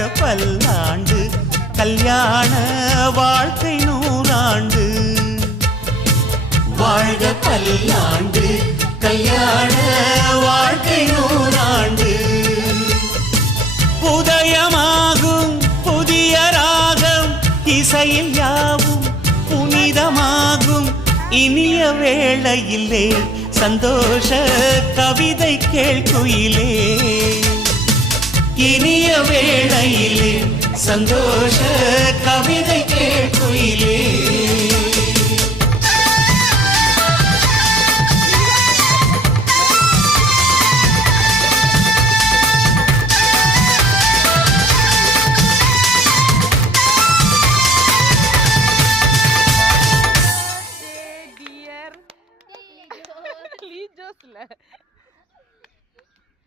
வாழ்க பல்லாண்டு கல்யாண வாழ்க்கை 100 ஆண்டு. வாழ்க பல்லாண்டு கல்யாண வாழ்க்கை 100 ஆண்டு. உதயமாகும் புதிய ராகம் இசையில் யாவும் புனிதமாகும் இனிய வேளையிலே சந்தோஷ கவிதை கேள்குயிலே. இனிய வேளையிலே சந்தோஷ கவிதை கேள்குயிலே.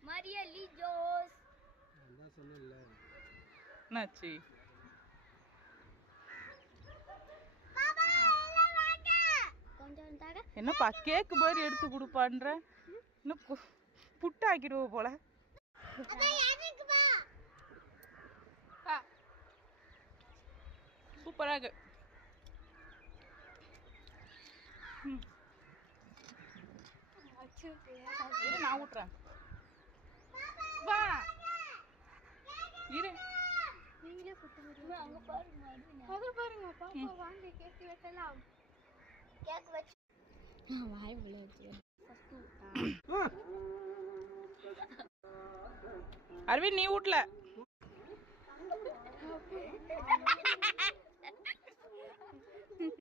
Maria Lijos. Nachi. என்னப்பா கேக் மாதிரி எடுத்து கொடுப்பான்ற இன்னும் புட்டு ஆக்கிடுவோம் போல. சூப்பராக நான் ஊட்டுறேன். வா இரு நீங்களே புட்டு முடியும். அங்க பாருங்க அங்க பாருங்க பாப்பா வாங்க கேக் வெட்டலாம். கேக் வெச்சு வாய் விளையாடு. அரவிந்த் நீ ஊட்டல.